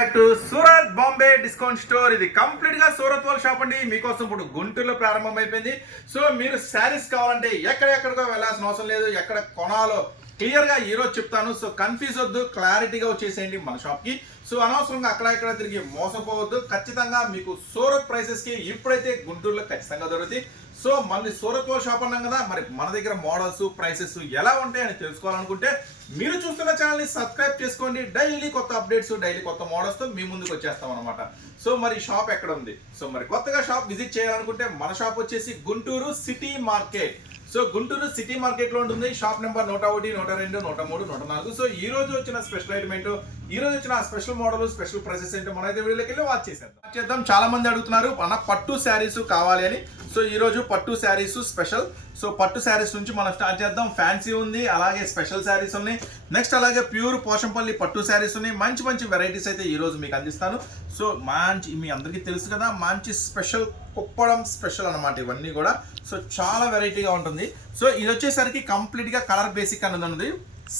To Surat Bombay discount store ఇది కంప్లీట్గా సూరత్ వాళ్ళ షాప్ అండి. మీకోసం ఇప్పుడు గుంటూరులో ప్రారంభమైపోయింది సో మీరు శారీస్ కావాలంటే ఎక్కడెక్కడికో వెళ్ళాల్సిన అవసరం లేదు. ఎక్కడ కొనాలో క్లియర్గా ఈ రోజు చెప్తాను. సో కన్ఫ్యూజ్ వద్దు క్లారిటీగా వచ్చేసేయండి మన షాప్కి. సో అనవసరంగా అక్కడ ఇక్కడ తిరిగి మోసపోవద్దు. ఖచ్చితంగా మీకు సూరత్ ప్రైసెస్కి ఇప్పుడైతే గుంటూరులో ఖచ్చితంగా దొరుకుతాయి. సో మళ్ళీ సూరత్లో షాప్ అన్నాం కదా మరి మన దగ్గర మోడల్స్ ప్రైసెస్ ఎలా ఉంటాయని తెలుసుకోవాలనుకుంటే మీరు చూస్తున్న ఛానల్ని సబ్స్క్రైబ్ చేసుకోండి. డైలీ కొత్త అప్డేట్స్ డైలీ కొత్త మోడల్స్తో మీ ముందుకు వచ్చేస్తాం అనమాట సో మరి షాప్ ఎక్కడ ఉంది? సో మరి కొత్తగా షాప్ విజిట్ చేయాలనుకుంటే మన షాప్ వచ్చేసి Guntur city market so Guntur city మార్కెట్లో ఉంటుంది. షాప్ నెంబర్ నూట ఒకటి నూట రెండు నూట మూడు నూట నాలుగు. సో ఈ రోజు వచ్చిన స్పెషల్ ఐటమ్ ఏంటో ఈ రోజు వచ్చిన స్పెషల్ మోడల్ స్పెషల్ ప్రైసెస్ ఏంటో మన అయితే వీడియోకి వెళ్ళి వాచ్ చేసేద్దాం. వాచ్ చేద్దాం. చాలా మంది అడుగుతున్నారు మన పట్టు శారీస్ కావాలి అని. సో ఈ రోజు పట్టు శారీస్ స్పెషల్ సో పట్టు శారీస్ నుంచి మనం స్టార్ట్ చేద్దాం. ఫ్యాన్సీ ఉంది అలాగే స్పెషల్ శారీస్ ఉన్నాయి. నెక్స్ట్ అలాగే ప్యూర్ పోషంపల్లి పట్టు శారీస్ ఉన్నాయి. మంచి మంచి వెరైటీస్ అయితే ఈ రోజు మీకు అందిస్తాను. సో మంచి మీ అందరికీ తెలుసు కదా మంచి స్పెషల్ కుప్పడం స్పెషల్ అనమాట ఇవన్నీ కూడా. సో చాలా వెరైటీగా ఉంటుంది. సో ఇది వచ్చేసరికి కంప్లీట్గా కలర్ బేసిక్ అనేది ఉంది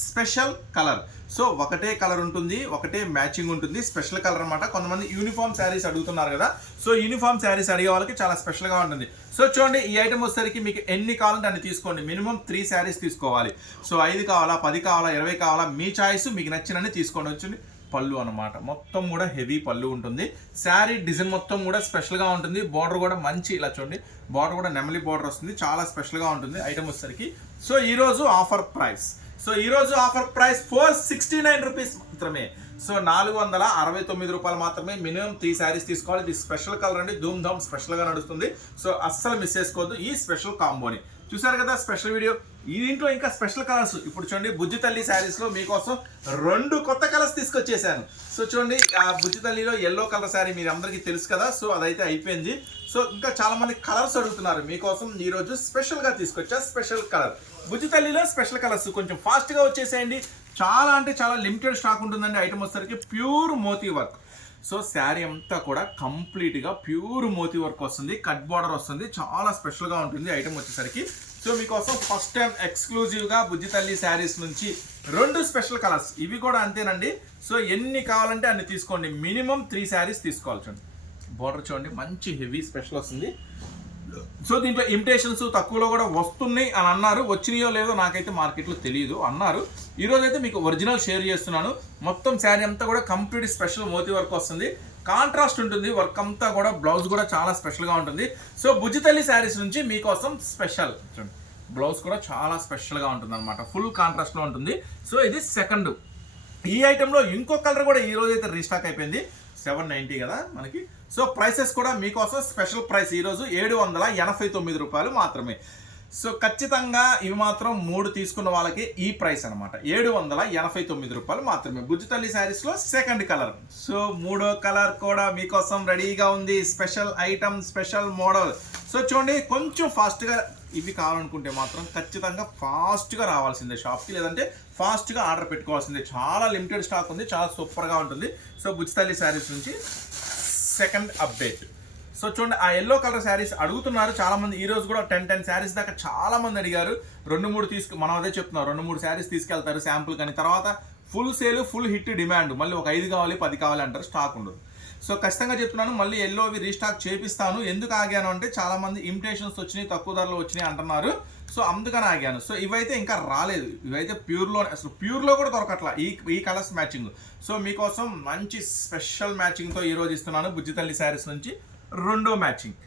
స్పెషల్ కలర్ సో ఒకటే కలర్ ఉంటుంది ఒకటే మ్యాచింగ్ ఉంటుంది స్పెషల్ కలర్ అనమాట కొంతమంది యూనిఫామ్ శారీస్ అడుగుతున్నారు కదా. సో యూనిఫామ్ శారీస్ అడిగే వాళ్ళకి చాలా స్పెషల్గా ఉంటుంది. సో చూడండి ఈ ఐటమ్ వచ్చేసరికి మీకు ఎన్ని కావాలంటే అన్ని తీసుకోండి. మినిమం త్రీ శారీస్ తీసుకోవాలి. సో ఐదు కావాలా పది కావాలా ఇరవై కావాలా మీ చాయిస్ మీకు నచ్చినన్ని తీసుకోండి. వచ్చింది పళ్ళు అనమాట మొత్తం కూడా హెవీ పళ్ళు ఉంటుంది. శారీ డిజైన్ మొత్తం కూడా స్పెషల్గా ఉంటుంది. బార్డర్ కూడా మంచి ఇలా చూడండి. బార్డర్ కూడా నెమలి బార్డర్ వస్తుంది. చాలా స్పెషల్గా ఉంటుంది ఐటమ్ వచ్చేసరికి. సో ఈరోజు ఆఫర్ ప్రైస్. సో ఈరోజు offer price four sixty nine rupees మాత్రమే. సో నాలుగు వందల అరవై తొమ్మిది రూపాయలు మాత్రమే మినిమం త్రీ శారీస్ తీసుకోవాలి. ఇది స్పెషల్ కలర్ అండి. ధూమ్ ధామ్ స్పెషల్గా నడుస్తుంది. సో అస్సలు మిస్ చేసుకోవద్దు. ఈ స్పెషల్ కాంబోని. చూసారు కదా స్పెషల్ వీడియో? ఈ దీంట్లో ఇంకా స్పెషల్ కలర్స్. ఇప్పుడు చూడండి బుజ్జి తల్లి శారీస్లో మీకోసం రెండు కొత్త కలర్స్ తీసుకొచ్చేసాను సో చూడండి ఆ బుజ్జి తల్లిలో ఎల్లో కలర్ శారీ మీరు అందరికీ తెలుసు కదా. సో అదైతే అయిపోయింది. సో ఇంకా చాలామంది కలర్స్ అడుగుతున్నారు. మీకోసం ఈ రోజు తీసుకొచ్చా? Special colour. బుజ్జి తల్లిలో స్పెషల్ కలర్స్ కొంచెం ఫాస్ట్గా వచ్చేసేయండి. చాలా అంటే చాలా లిమిటెడ్ స్టాక్ ఉంటుందండి ఐటమ్ వచ్చేసరికి pure moti work so sari అంతా కూడా కంప్లీట్గా ప్యూర్ మోతీ వర్క్ వస్తుంది. కట్ బార్డర్ వస్తుంది. చాలా స్పెషల్గా ఉంటుంది ఐటమ్ వచ్చేసరికి. సో మీకోసం ఫస్ట్ టైం ఎక్స్క్లూజివ్గా బుజ్జి తల్లి శారీస్ నుంచి రెండు స్పెషల్ కలర్స్ ఇవి కూడా అంతేనండి. సో ఎన్ని కావాలంటే అన్ని తీసుకోండి. మినిమం త్రీ శారీస్ తీసుకోవాలి చూడండి బార్డర్ చూడండి. మంచి హెవీ స్పెషల్ వస్తుంది. సో దీంట్లో ఇమిటేషన్స్ తక్కువలో కూడా వస్తున్నాయి అని అన్నారు. వచ్చినాయో లేదో నాకైతే మార్కెట్లో తెలియదు అన్నారు. ఈరోజు అయితే మీకు ఒరిజినల్ షేర్ చేస్తున్నాను. మొత్తం శారీ అంతా కూడా కంప్లీట్ స్పెషల్ మోతీ వర్క్ వస్తుంది. కాంట్రాస్ట్ ఉంటుంది. వర్క్ అంతా కూడా బ్లౌజ్ కూడా చాలా స్పెషల్గా ఉంటుంది. సో బుజ్జితల్లి శారీస్ నుంచి మీకోసం స్పెషల్. బ్లౌజ్ కూడా చాలా స్పెషల్గా ఉంటుంది అనమాట ఫుల్ కాంట్రాస్ట్లో ఉంటుంది. సో ఇది సెకండ్. ఈ ఐటెంలో ఇంకో కలర్ కూడా ఈ రోజు అయితే రీస్టాక్ అయిపోయింది. సెవెన్ నైంటీ కదా మనకి. సో ప్రైసెస్ కూడా మీకోసం స్పెషల్ ప్రైస్. ఈరోజు ఏడు వందల ఎనభై తొమ్మిది రూపాయలు మాత్రమే. సో ఖచ్చితంగా ఇవి మాత్రం మూడు తీసుకున్న వాళ్ళకి ఈ ప్రైస్ అనమాట ఏడు వందల ఎనభై తొమ్మిది రూపాయలు మాత్రమే. గుజ్జుతల్లి శారీస్లో సెకండ్ కలర్ సో మూడో కలర్ కూడా మీకోసం రెడీగా ఉంది. Special item special model so చూడండి కొంచెం ఫాస్ట్గా ఇవి కావాలనుకుంటే మాత్రం ఖచ్చితంగా ఫాస్ట్గా రావాల్సిందే షాప్కి లేదంటే ఫాస్ట్గా ఆర్డర్ పెట్టుకోవాల్సిందే. చాలా లిమిటెడ్ స్టాక్ ఉంది చాలా సూపర్గా ఉంటుంది. సో బుజ్జితల్లి శారీస్ నుంచి సెకండ్ అప్డేట్. సో చూడండి ఆ ఎల్లో కలర్ శారీస్ అడుగుతున్నారు. చాలామంది ఈ రోజు కూడా టెన్ టెన్ శారీస్ దాకా చాలా మంది అడిగారు. రెండు మూడు తీసుకు మనం అదే చెప్తున్నాం రెండు మూడు శారీస్ తీసుకెళ్తారు శాంపుల్ కానీ తర్వాత full sale full hit demand మళ్ళీ ఒక ఐదు కావాలి పది కావాలి అంటారు స్టాక్ ఉండదు. సో ఖచ్చితంగా చెప్తున్నాను మళ్ళీ ఎల్లో అవి రీస్టాక్ చేపిస్తాను. ఎందుకు ఆగాను అంటే చాలా మంది ఇమిటేషన్స్ వచ్చినాయి తక్కువ ధరలో వచ్చినాయి అంటున్నారు. సో అందుకని ఆగాను. సో ఇవైతే ఇంకా రాలేదు. ఇవైతే ప్యూర్లో అసలు ప్యూర్లో కూడా దొరకట్లా ఈ ఈ కలర్స్ మ్యాచింగ్. సో మీకోసం మంచి స్పెషల్ మ్యాచింగ్తో ఈ రోజు ఇస్తున్నాను బుజ్జితల్లి శారీస్ నుంచి రెండో మ్యాచింగ్.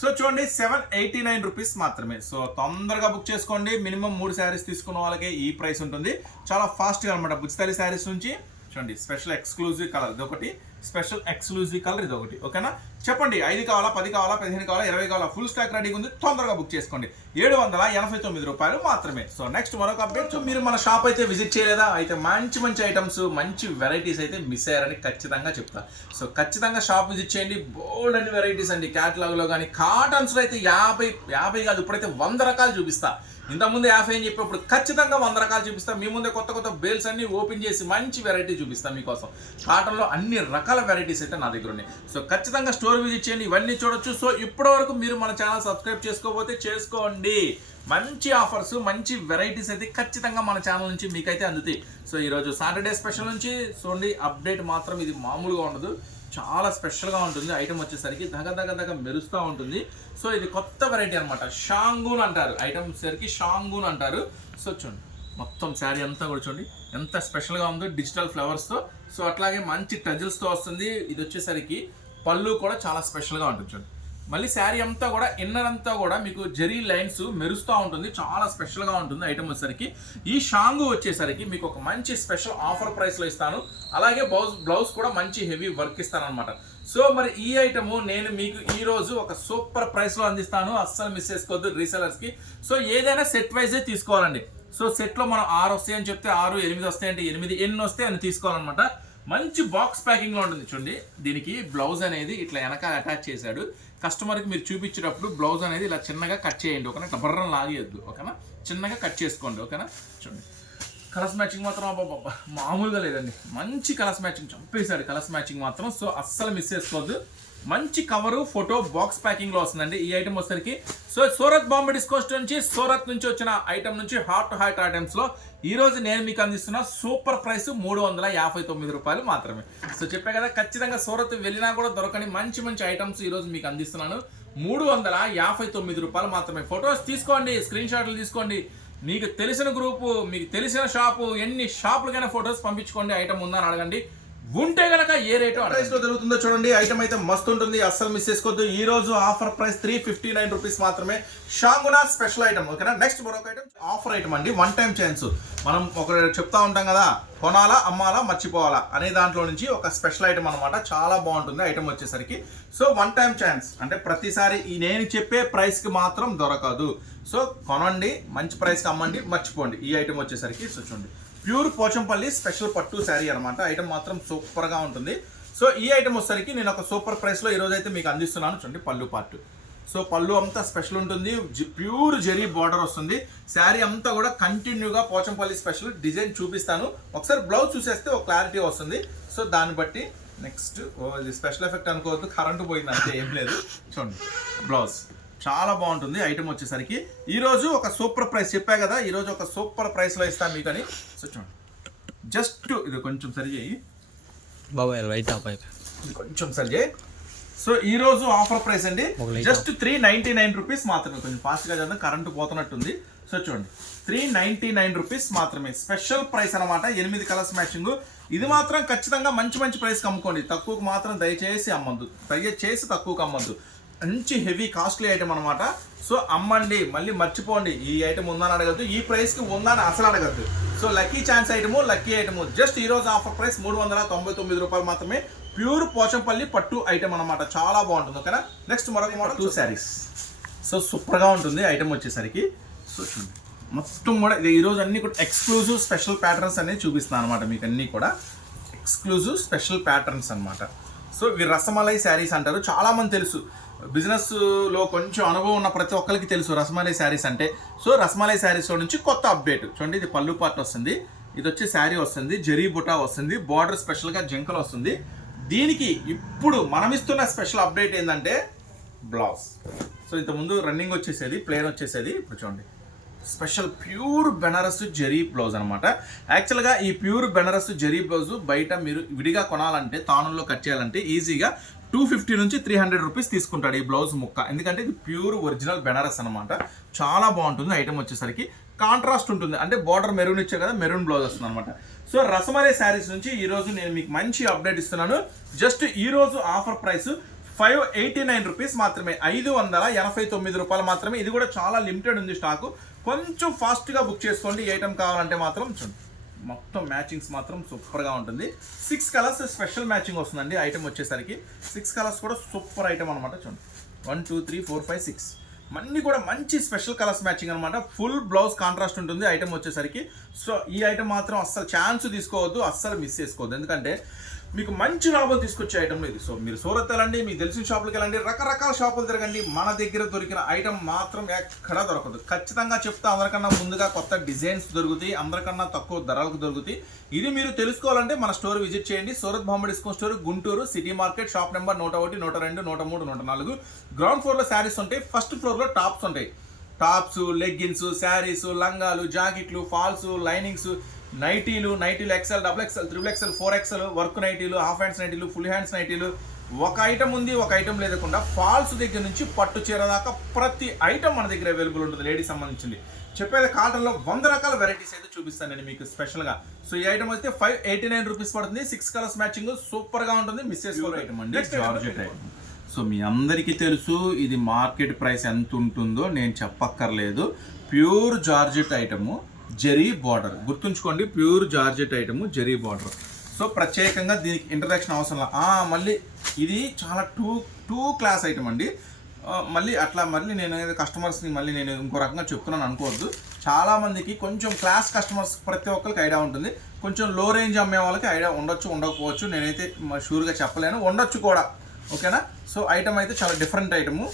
సో చూడండి సెవెన్ ఎయిటీ నైన్ రూపీస్ మాత్రమే. సో తొందరగా బుక్ చేసుకోండి. మినిమం మూడు శారీస్ తీసుకున్న వాళ్ళకి ఈ ప్రైస్ ఉంటుంది. చాలా ఫాస్ట్గా అనమాట బుజ్జితల్లి శారీస్ నుంచి. చూడండి స్పెషల్ ఎక్స్క్లూజివ్ కలర్. ఇది ఒకటి స్పెషల్ ఎక్స్క్లూజివ్ కలర్ ఇది ఒకటి ఓకేనా? చెప్పండి ఐదు కావాలా పది కావాలా పదిహేను కావాలా ఇరవై కావాలా ఫుల్ స్టాక్ రెడీగా ఉంది తొందరగా బుక్ చేసుకోండి. ఏడు వందల ఎనభై తొమ్మిది రూపాయలు మాత్రమే. సో నెక్స్ట్ మరొక అప్డేట్ మీరు మన షాప్ అయితే విజిట్ చేయలేదా? అయితే మంచి మంచి ఐటమ్స్ మంచి వెరైటీస్ అయితే మిస్ అయ్యారని ఖచ్చితంగా చెప్తా. సో ఖచ్చితంగా షాప్ విజిట్ చేయండి. బోల్డ్ అన్ని వెరైటీస్ అండి. క్యాటలాగ్లో కానీ కాటన్స్లో అయితే యాభై యాభై కాదు ఇప్పుడైతే వంద రకాలు చూపిస్తా. ఇంతకుముందు యాభై అని చెప్పినప్పుడు ఖచ్చితంగా వంద రకాలు చూపిస్తా. మీ ముందే కొత్త కొత్త బేల్స్ అన్ని ఓపెన్ చేసి మంచి వెరైటీ చూపిస్తాం మీకోసం. కాటన్లో అన్ని రకాల వెరైటీస్ అయితే నా దగ్గర ఉన్నాయి. సో ఖచ్చితంగా స్టోర్ విజిట్ చేయండి ఇవన్నీ చూడొచ్చు. సో ఇప్పటి వరకు మీరు మన ఛానల్ సబ్స్క్రైబ్ చేసుకోకపోతే చేసుకోండి. మంచి ఆఫర్స్ మంచి వెరైటీస్ అయితే ఖచ్చితంగా మన ఛానల్ నుంచి మీకైతే అందుతాయి. సో ఈరోజు సాటర్డే స్పెషల్ నుంచి చూడండి. అప్డేట్ మాత్రం ఇది మామూలుగా ఉండదు. చాలా స్పెషల్గా ఉంటుంది. ఐటమ్ వచ్చేసరికి దగ దగ దగ మెరుస్తూ ఉంటుంది. సో ఇది కొత్త వెరైటీ అనమాట షాంగూన్ అంటారు. ఐటమ్ వచ్చేసరికి షాంగూన్ అంటారు. సో చూడండి. మొత్తం శారీ అంతా కూడా చూడండి. ఎంత స్పెషల్గా ఉందో డిజిటల్ ఫ్లవర్స్తో. సో అట్లాగే మంచి టజిల్స్తో వస్తుంది. ఇది వచ్చేసరికి పళ్ళు కూడా చాలా స్పెషల్గా ఉంటుంది చూడండి మళ్ళీ శారీ అంతా కూడా ఇన్నర్ అంతా కూడా మీకు జెరీ లైన్స్ మెరుస్తూ ఉంటుంది. చాలా స్పెషల్గా ఉంటుంది ఐటమ్ వచ్చేసరికి. ఈ షాంగు వచ్చేసరికి మీకు ఒక మంచి స్పెషల్ ఆఫర్ ప్రైస్లో ఇస్తాను. అలాగే బ్లౌజ్ బ్లౌజ్ కూడా మంచి హెవీ వర్క్ ఇస్తాను అనమాట సో మరి ఈ ఐటమ్ నేను మీకు ఈరోజు ఒక సూపర్ ప్రైస్లో అందిస్తాను. అస్సలు మిస్ చేసుకోవద్దు రీసెలర్స్కి సో ఏదైనా సెట్ వైజే తీసుకోవాలండి. సో సెట్లో మనం ఆరు వస్తాయని చెప్తే ఆరు ఎనిమిది వస్తాయంటే ఎనిమిది ఎన్ని వస్తాయి అని తీసుకోవాలన్నమాట. మంచి బాక్స్ ప్యాకింగ్లో ఉంటుంది చూడండి. దీనికి బ్లౌజ్ అనేది ఇట్లా వెనక అటాచ్ చేశాడు. కస్టమర్కి మీరు చూపించేటప్పుడు బ్లౌజ్ అనేది ఇలా చిన్నగా కట్ చేయండి. ఓకేనా? ఇట్లా బర్రం లాగేయద్దు. ఓకేనా? చిన్నగా కట్ చేసుకోండి. ఓకేనా? చూడండి. కలర్స్ మ్యాచింగ్ మాత్రం అబ్బాబ్బా మామూలుగా లేదండి. మంచి కలర్స్ మ్యాచింగ్ చంపేశాడు. కలర్స్ మ్యాచింగ్ మాత్రం. సో అస్సలు మిస్ చేసుకోవద్దు. మంచి కవరు ఫోటో బాక్స్ ప్యాకింగ్లో వస్తుందండి ఈ ఐటమ్ వచ్చేసరికి. సో సూరత్ బాంబే డిస్కోస్ట్ నుంచి సూరత్ నుంచి వచ్చిన ఐటమ్ నుంచి హాట్ టు హాట్ ఐటమ్స్లో ఈ రోజు నేను మీకు అందిస్తున్న సూపర్ ప్రైస్ మూడు వందల యాభై తొమ్మిది రూపాయలు మాత్రమే. సో చెప్పే కదా ఖచ్చితంగా సూరత్ వెళ్ళినా కూడా దొరకని మంచి మంచి ఐటమ్స్ ఈ రోజు మీకు అందిస్తున్నాను. మూడు వందల యాభై తొమ్మిది రూపాయలు మాత్రమే. ఫొటోస్ తీసుకోండి స్క్రీన్ షాట్లు తీసుకోండి. మీకు తెలిసిన గ్రూపు మీకు తెలిసిన షాపు ఎన్ని షాపులకైనా ఫొటోస్ పంపించుకోండి ఐటమ్ ఉందని అడగండి. ఉంటే గనక ఏ రేటు ప్రైస్లో దొరుకుతుందో చూడండి. ఐటమ్ అయితే మస్తు ఉంటుంది. అస్సలు మిస్ చేసుకోవద్దు. ఈ రోజు offer price three fifty nine rupees మాత్రమే. షాంగునా స్పెషల్ ఐటమ్ ఓకేనా నెక్స్ట్ మరొక ఐటమ్ ఆఫర్ ఐటమ్ అండి. వన్ టైం ఛాన్స్ మనం ఒక చెప్తా ఉంటాం కదా కొనాలా అమ్మాలా మర్చిపోవాలా అనే దాంట్లో నుంచి ఒక స్పెషల్ ఐటమ్ అనమాట చాలా బాగుంటుంది ఐటమ్ వచ్చేసరికి. సో వన్ టైం ఛాన్స్ అంటే ప్రతిసారి ఈ నేను చెప్పే ప్రైస్కి మాత్రం దొరకదు. సో కొనండి మంచి ప్రైస్కి అమ్మండి మర్చిపోండి. ఈ ఐటమ్ వచ్చేసరికి సో చూడండి. ప్యూర్ పోచంపల్లి స్పెషల్ పట్టు శారీ అనమాట ఐటమ్ మాత్రం సూపర్గా ఉంటుంది. సో ఈ ఐటమ్ వచ్చేసరికి నేను ఒక సూపర్ ప్రైస్లో ఈరోజు అయితే మీకు అందిస్తున్నాను. చూడండి పళ్ళు పార్ట్ సో పళ్ళు అంతా స్పెషల్ ఉంటుంది. ప్యూర్ జెరీ బార్డర్ వస్తుంది. శారీ అంతా కూడా కంటిన్యూగా పోచంపల్లి స్పెషల్ డిజైన్ చూపిస్తాను. ఒకసారి బ్లౌజ్ చూసేస్తే ఒక క్లారిటీ వస్తుంది. సో దాన్ని బట్టి నెక్స్ట్ ఇది స్పెషల్ ఎఫెక్ట్ అనుకోవద్దు. కరెంటు పోయింది అంతే ఏం లేదు. చూడండి బ్లౌజ్ చాలా బాగుంటుంది ఐటమ్ వచ్చేసరికి. ఈ రోజు ఒక సూపర్ ప్రైస్ చెప్పా కదా ఈ రోజు ఒక సూపర్ ప్రైస్లో ఇస్తాను మీకు అని సో చూడండి. జస్ట్ ఇది కొంచెం సరి చేయి. బాబాయ్ రైట్ ఇది కొంచెం సరి చేయి. సో ఈ రోజు ఆఫర్ ప్రైస్ అండి. Just three ninety nine rupees మాత్రమే. కొంచెం ఫాస్ట్గా చదివిన కరెంటు పోతున్నట్టుంది. సో చూడండి. త్రీ నైన్టీ నైన్ రూపీస్ మాత్రమే. స్పెషల్ ప్రైస్ అనమాట ఎనిమిది కలర్స్ మ్యాచింగ్ ఇది మాత్రం ఖచ్చితంగా మంచి మంచి ప్రైస్కి అమ్ముకోండి. తక్కువకు మాత్రం దయచేసి అమ్మద్దు. దయచేసి తక్కువకు అమ్మద్దు. మంచి హెవీ కాస్ట్లీ ఐటమ్ అనమాట సో అమ్మండి మళ్ళీ మర్చిపోండి. ఈ ఐటమ్ ఉందని అడగద్దు ఈ ప్రైస్కి ఉందని అసలు అడగద్దు. So lucky chance item lucky item just ఈ రోజు ఆఫర్ ప్రైస్ మూడు వందల తొంభై తొమ్మిది రూపాయలు మాత్రమే. ప్యూర్ పోచంపల్లి పట్టు ఐటమ్ అనమాట చాలా బాగుంటుంది ఓకేనా? నెక్స్ట్ మరొక మోడల్ టూ శారీస్ సో సూపర్గా ఉంటుంది ఐటమ్ వచ్చేసరికి. సో మొత్తం కూడా ఇది ఈరోజు అన్ని కూడా ఎక్స్క్లూజివ్ స్పెషల్ ప్యాటర్న్స్ అనేది చూపిస్తాను అనమాట మీకు అన్నీ కూడా. ఎక్స్క్లూజివ్ స్పెషల్ ప్యాటర్న్స్ అన్నమాట. సో ఇవి రసమలై శారీస్ అంటారు. చాలా మంది తెలుసు. బిజినెస్లో కొంచెం అనుభవం ఉన్న ప్రతి ఒక్కరికి తెలుసు రసమలై శారీస్ అంటే. సో రసమలై శారీస్లో నుంచి కొత్త అప్డేట్. చూడండి ఇది పళ్ళు పార్ట్ వస్తుంది. ఇది వచ్చి శారీ వస్తుంది జరీ బుటా వస్తుంది బార్డర్ స్పెషల్గా జింకలు వస్తుంది. దీనికి ఇప్పుడు మనం ఇస్తున్న స్పెషల్ అప్డేట్ ఏంటంటే బ్లౌజ్. సో ఇంతకుముందు రన్నింగ్ వచ్చేసేది ప్లేన్ వచ్చేసేది ఇప్పుడు చూడండి. Special pure Banaras zari blouse అనమాట యాక్చువల్గా ఈ ప్యూర్ బెనారస్ జెరీ బ్లౌజ్ బయట మీరు విడిగా కొనాలంటే తానుల్లో కట్ చేయాలంటే ఈజీగా టూ ఫిఫ్టీ నుంచి త్రీ హండ్రెడ్ రూపీస్ తీసుకుంటాడు ఈ బ్లౌజ్ ముక్క. ఎందుకంటే ఇది ప్యూర్ ఒరిజినల్ బెనారస్ అనమాట చాలా బాగుంటుంది ఐటమ్ వచ్చేసరికి. కాంట్రాస్ట్ ఉంటుంది. అంటే బార్డర్ మెరూన్ ఇచ్చే కదా మెరూన్ బ్లౌజ్ వస్తుంది అనమాట సో రసమలే శారీస్ నుంచి ఈరోజు నేను మీకు మంచి అప్డేట్ ఇస్తున్నాను. జస్ట్ ఈ రోజు offer price five eighty nine rupees మాత్రమే. ఐదు వందల ఎనభై తొమ్మిది రూపాయలు మాత్రమే. ఇది కూడా చాలా లిమిటెడ్ ఉంది స్టాకు. కొంచెం ఫాస్ట్గా బుక్ చేసుకోండి. ఐటమ్ కావాలంటే మాత్రం చూడండి. మొత్తం మ్యాచింగ్స్ మాత్రం సూపర్గా ఉంటుంది. సిక్స్ కలర్స్ స్పెషల్ మ్యాచింగ్ వస్తుందండి. ఐటమ్ వచ్చేసరికి సిక్స్ కలర్స్ కూడా సూపర్ ఐటమ్ అనమాట చూడండి. One two three four five six. అన్నీ కూడా మంచి స్పెషల్ కలర్స్ మ్యాచింగ్ అనమాట ఫుల్ బ్లౌజ్ కాంట్రాస్ట్ ఉంటుంది ఐటమ్ వచ్చేసరికి. సో ఈ ఐటమ్ మాత్రం అస్సలు ఛాన్స్ తీసుకోవద్దు అస్సలు మిస్ చేసుకోవద్దు. ఎందుకంటే మీకు మంచి లాభం తీసుకొచ్చే ఐటమ్ ఇది. సో మీరు సూరత్ వెళ్ళండి మీకు తెలిసిన షాపులకు వెళ్ళండి రకరకాల షాపులు తిరగండి మన దగ్గర దొరికిన ఐటమ్ మాత్రం ఎక్కడా దొరకదు. ఖచ్చితంగా చెప్తా అందరికన్నా ముందుగా కొత్త డిజైన్స్ దొరుకుతాయి అందరికన్నా తక్కువ ధరలకు దొరుకుతాయి. ఇది మీరు తెలుసుకోవాలంటే మన స్టోర్ విజిట్ చేయండి. Surat Bombay discount store Guntur city market shop number నూట ఒకటి నూట రెండు నూట మూడు నూట నాలుగు. గ్రౌండ్ ఫ్లోర్లో శారీస్ ఉంటాయి ఫస్ట్ ఫ్లోర్లో టాప్స్ ఉంటాయి. టాప్స్ లెగ్గిన్స్ శారీస్ లంగాలు జాకెట్లు ఫాల్స్ లైనింగ్స్ నైటీలు నైటీలు XL double XL triple XL four XL work నైటీలు హాఫ్ హ్యాండ్స్ నైటీలు ఫుల్ హ్యాండ్స్ నైటీలు. ఒక ఐటమ్ ఉంది ఒక ఐటమ్ లేకుండా ఫాల్స్ దగ్గర నుంచి పట్టు చీర దాకా ప్రతి ఐటమ్ మన దగ్గర అవైలబుల్ ఉంటుంది లేడీస్ సంబంధించింది. చెప్పేది కాటన్లో వంద రకాల వెరైటీస్ అయితే చూపిస్తాను నేను మీకు స్పెషల్గా సో ఈ ఐటమ్ అయితే ఫైవ్ ఎయిటీ నైన్ రూపీస్ పడుతుంది సిక్స్ కలర్స్ మ్యాచింగ్ సూపర్గా ఉంటుంది మిస్ చేసుకోవాలి ఐటమ్ అండి జార్జెట్ ఐటమ్ సో మీ అందరికీ తెలుసు ఇది మార్కెట్ ప్రైస్ ఎంత ఉంటుందో నేను చెప్పక్కర్లేదు. Pure georgette item zari border. గుర్తుంచుకోండి pure georgette item zari border. So ప్రత్యేకంగా దీనికి ఇంట్రడక్షన్ అవసరం లా- మళ్ళీ ఇది చాలా టూ టూ క్లాస్ ఐటమ్ అండి. మళ్ళీ అట్లా మళ్ళీ నేను కస్టమర్స్ని మళ్ళీ నేను ఇంకో రకంగా చెప్తున్నాను అనుకోవద్దు. చాలామందికి కొంచెం క్లాస్ కస్టమర్స్ ప్రతి ఒక్కరికి ఐడియా ఉంటుంది. కొంచెం లో రేంజ్ అమ్మే వాళ్ళకి ఐడియా ఉండొచ్చు ఉండకపోవచ్చు నేనైతే షూర్గా చెప్పలేను. ఉండొచ్చు కూడా. ఓకేనా? సో ఐటమ్ అయితే చాలా డిఫరెంట్ ఐటము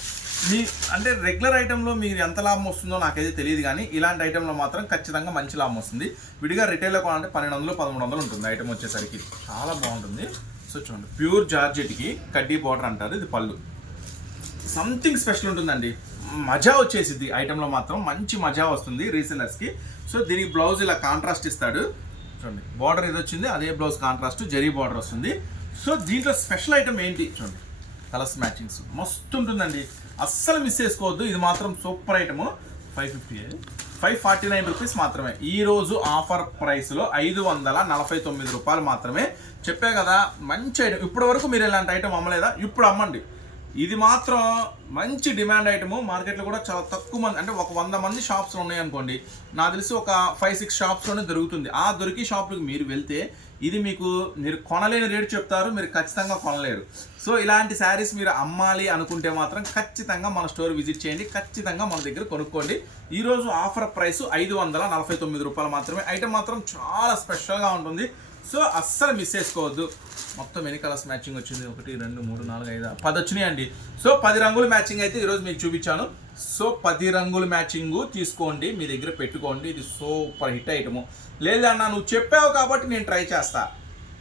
మీ అంటే రెగ్యులర్ ఐటెంలో మీరు ఎంత లాభం వస్తుందో నాకైతే తెలియదు కానీ ఇలాంటి ఐటెంలో మాత్రం ఖచ్చితంగా మంచి లాభం వస్తుంది. విడిగా రిటైల్లో కొనాలంటే పన్నెండు వందలు పదమూడు వందలు ఉంటుంది ఐటమ్ వచ్చేసరికి. చాలా బాగుంటుంది. సో చూడండి ప్యూర్ జార్జెట్కి కడ్డీ బార్డర్ అంటారు ఇది పళ్ళు. సంథింగ్ స్పెషల్ ఉంటుందండి. మజా వచ్చేసింది ఐటెంలో మాత్రం మంచి మజా వస్తుంది రీసెలర్స్కి సో దీనికి బ్లౌజ్ ఇలా కాంట్రాస్ట్ ఇస్తాడు. చూడండి బార్డర్ ఇది వచ్చింది అదే బ్లౌజ్ కాంట్రాస్ట్ జరీ బార్డర్ వస్తుంది. సో దీంట్లో స్పెషల్ ఐటమ్ ఏంటి? చూడండి. Colours matchings. మస్తు ఉంటుందండి. అస్సలు మిస్ చేసుకోవద్దు. ఇది మాత్రం super item. Five fifty five forty nine rupees మాత్రమే. ఈరోజు ఆఫర్ ప్రైస్లో ఐదు వందల నలభై తొమ్మిది రూపాయలు మాత్రమే. చెప్పే కదా మంచి ఐటమ్. ఇప్పటి వరకు మీరు ఇలాంటి ఐటమ్ అమ్మలేదా? ఇప్పుడు అమ్మండి. ఇది మాత్రం మంచి డిమాండ్ ఐటము. మార్కెట్లో కూడా చాలా తక్కువ మంది అంటే ఒక వంద మంది షాప్స్లో ఉన్నాయి అనుకోండి నాకు తెలిసి ఒక ఫైవ్ సిక్స్ షాప్స్లోనే దొరుకుతుంది. ఆ దొరికి షాప్లకు మీరు వెళ్తే ఇది మీకు మీరు కొనలేని రేటు చెప్తారు మీరు ఖచ్చితంగా కొనలేరు. సో ఇలాంటి శారీస్ మీరు అమ్మాలి అనుకుంటే మాత్రం ఖచ్చితంగా మన స్టోర్ విజిట్ చేయండి ఖచ్చితంగా మన దగ్గర కొనుక్కోండి. ఈరోజు ఆఫర్ ప్రైస్ ఐదు వందల నలభై తొమ్మిది రూపాయలు మాత్రమే. ఐటమ్ మాత్రం చాలా స్పెషల్గా ఉంటుంది. సో అస్సలు మిస్ చేసుకోవద్దు. మొత్తం ఎన్ని కలర్స్ మ్యాచింగ్ వచ్చింది. ఒకటి రెండు మూడు నాలుగు ఐదు పది వచ్చినాయండి సో పది రంగుల మ్యాచింగ్ అయితే ఈరోజు మీకు చూపించాను. సో పది రంగుల మ్యాచింగ్ తీసుకోండి. మీ దగ్గర పెట్టుకోండి. ఇది సూపర్ హిట్ ఐటము లేదన్నా నువ్వు చెప్పావు కాబట్టి నేను ట్రై చేస్తా.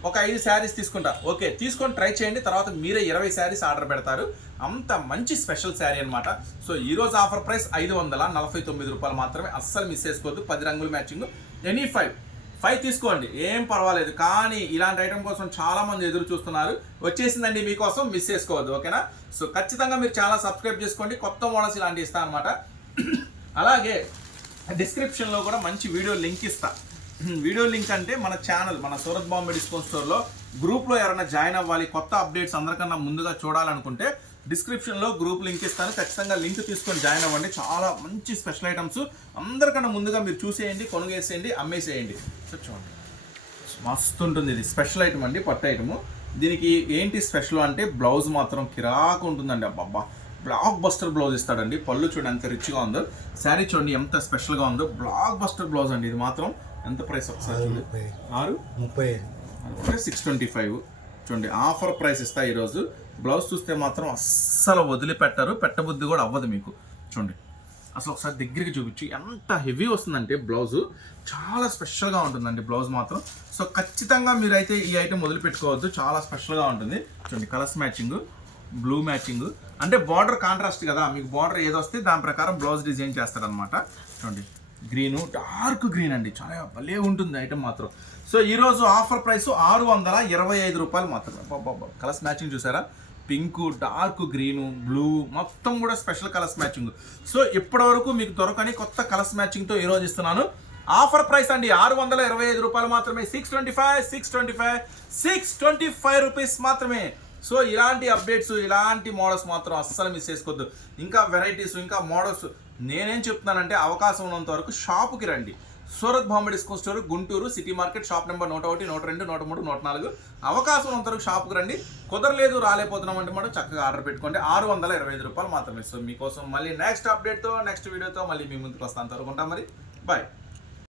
ఒక ఐదు శారీస్ తీసుకుంటా. ఓకే తీసుకొని ట్రై చేయండి. తర్వాత మీరే ఇరవై శారీస్ ఆర్డర్ పెడతారు. అంత మంచి స్పెషల్ శారీ అనమాట సో ఈరోజు ఆఫర్ ప్రైస్ ఐదు వందల నలభై తొమ్మిది రూపాయలు మాత్రమే. అస్సలు మిస్ చేసుకోవద్దు. పది రంగుల మ్యాచింగ్ ఎనీ ఫైవ్ ఫైవ్ తీసుకోండి. ఏం పర్వాలేదు. కానీ ఇలాంటి ఐటమ్ కోసం చాలా మంది ఎదురు చూస్తున్నారు. వచ్చేసిందండి మీకోసం మిస్ చేసుకోవద్దు ఓకేనా సో ఖచ్చితంగా మీరు చాలా సబ్స్క్రైబ్ చేసుకోండి. కొత్త మోడల్స్ ఇలాంటివి ఇస్తా అనమాట అలాగే డిస్క్రిప్షన్లో కూడా మంచి వీడియో లింక్ ఇస్తా. వీడియో లింక్ అంటే మన ఛానల్ మన సూరత్ బాంబే డిస్కౌంట్ స్టోర్లో గ్రూప్లో ఎవరైనా జాయిన్ అవ్వాలి కొత్త అప్డేట్స్ అందరికన్నా ముందుగా చూడాలనుకుంటే డిస్క్రిప్షన్లో గ్రూప్ లింక్ ఇస్తాను. ఖచ్చితంగా లింక్ తీసుకొని జాయిన్ అవ్వండి. చాలా మంచి స్పెషల్ ఐటమ్స్. అందరికన్నా ముందుగా మీరు చూసేయండి కొనుగేసేయండి అమ్మేసేయండి. సో చూడండి. మస్తు ఉంటుంది ఇది. స్పెషల్ ఐటమ్ అండి పట్టు ఐటమ్. దీనికి ఏంటి స్పెషల్ అంటే బ్లౌజ్ మాత్రం కిరాకు ఉంటుందండి. అబ్బబ్బా. బ్లాక్ బస్టర్ బ్లౌజ్ ఇస్తాడండి. పళ్ళు చూడండి ఎంత రిచ్గా ఉందో. శారీ చూడండి ఎంత స్పెషల్గా ఉందో. బ్లాక్ బస్టర్ బ్లౌజ్ అండి ఇది మాత్రం. ఎంత ప్రైస్ ఒకసారి ఆరు ముప్పై. సిక్స్ ట్వంటీ ఫైవ్ చూడండి ఆఫర్ ప్రైస్ ఇస్తా ఈరోజు. బ్లౌజ్ చూస్తే మాత్రం అస్సలు వదిలిపెట్టరు పెట్టబుద్ధి కూడా అవ్వదు మీకు. చూడండి. అసలు ఒకసారి దగ్గరికి చూపించి. ఎంత హెవీ వస్తుందంటే బ్లౌజు. చాలా స్పెషల్గా ఉంటుందండి బ్లౌజ్ మాత్రం. సో ఖచ్చితంగా మీరైతే ఈ ఐటెం వదిలిపెట్టుకోవద్దు. చాలా స్పెషల్గా ఉంటుంది. చూడండి కలర్స్ మ్యాచింగ్ బ్లూ మ్యాచింగ్ అంటే బార్డర్ కాంట్రాస్ట్ కదా మీకు బార్డర్ ఏదో వస్తే దాని ప్రకారం బ్లౌజ్ డిజైన్ చేస్తారనమాట చూడండి గ్రీను డార్క్ గ్రీన్ అండి. చాలా భలే ఉంటుంది ఐటమ్ మాత్రం. సో ఈరోజు ఆఫర్ ప్రైస్ ఆరు వందల ఇరవై ఐదు రూపాయలు మాత్రమే. కలర్స్ మ్యాచింగ్ చూసారా? పింక్ డార్క్ గ్రీను బ్లూ మొత్తం కూడా స్పెషల్ కలర్స్ మ్యాచింగ్. సో ఇప్పటి వరకు మీకు దొరకని కొత్త కలర్స్ మ్యాచింగ్తో ఈరోజు ఇస్తున్నాను. ఆఫర్ ప్రైస్ అండి ఆరు వందల ఇరవై ఐదు రూపాయలు మాత్రమే. Six twenty five six twenty five six twenty five rupees మాత్రమే. సో ఇలాంటి అప్డేట్స్ ఇలాంటి మోడల్స్ మాత్రం అస్సలు మిస్ చేసుకోవద్దు. ఇంకా వెరైటీస్ ఇంకా మోడల్స్ నేనేం చెప్తున్నానంటే అవకాశం ఉన్నంత వరకు షాపుకి రండి. Surat Bombay discount store Guntur city market shop number నూట ఒకటి నూట రెండు నూట మూడు నూట నాలుగు. అవకాశం ఉన్నంతవరకు షాప్కి రండి. కుదరలేదు రాలేకపోతున్నాం అంటే మనం చక్కగా ఆర్డర్ పెట్టుకోండి. ఆరు వందల ఇరవై ఐదు రూపాయలు మాత్రమే. సో మీకోసం మళ్ళీ నెక్స్ట్ అప్డేట్తో నెక్స్ట్ వీడియోతో మళ్ళీ మీ ముందుకు వస్తాను. అనుకుంటాం మరి. బాయ్